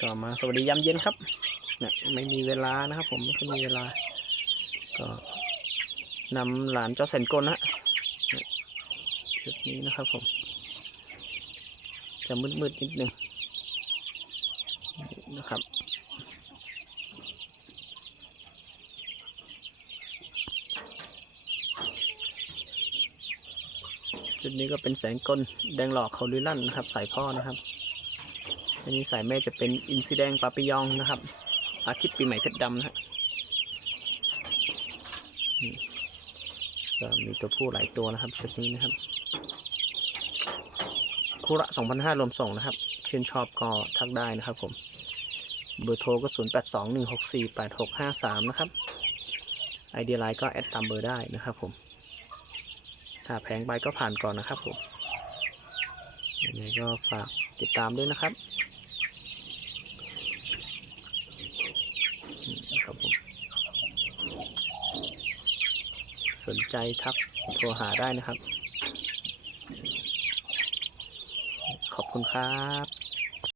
ก็มาสวัสดียามเย็นครับเนี่ยไม่มีเวลานะครับ ผมไม่ค่อยมีเวลา ก็นำหลานเจ้าแสนกลนะชุดนี้นะครับผม จะมืดๆนิดนึงนี่นะครับชุดนี้ก็เป็นแสงกลแดงหลอกเขาลุยลั่นนะครับ สายพ่อนะครับ อันนี้สายแม่จะเป็นอินซีแดงปาปิยองนะครับ อาทิตย์ปีใหม่เพชรดำนะฮะก็มีตัวผู้หลายตัวนะครับชุดนี้นะครับคูระ2,500รวมส่งนะครับ ชื่นชอบก็ทักได้นะครับผม เบอร์โทรก็ 0821648653 นะครับไอเดียไลน์ก็แอดตามเบอร์ได้นะครับผม ถ้าแพงไปก็ผ่านก่อนนะครับผมยังไงก็ฝากติดตามด้วยนะครับ ครับผม สนใจทักโทรหาได้นะครับ ขอบคุณครับ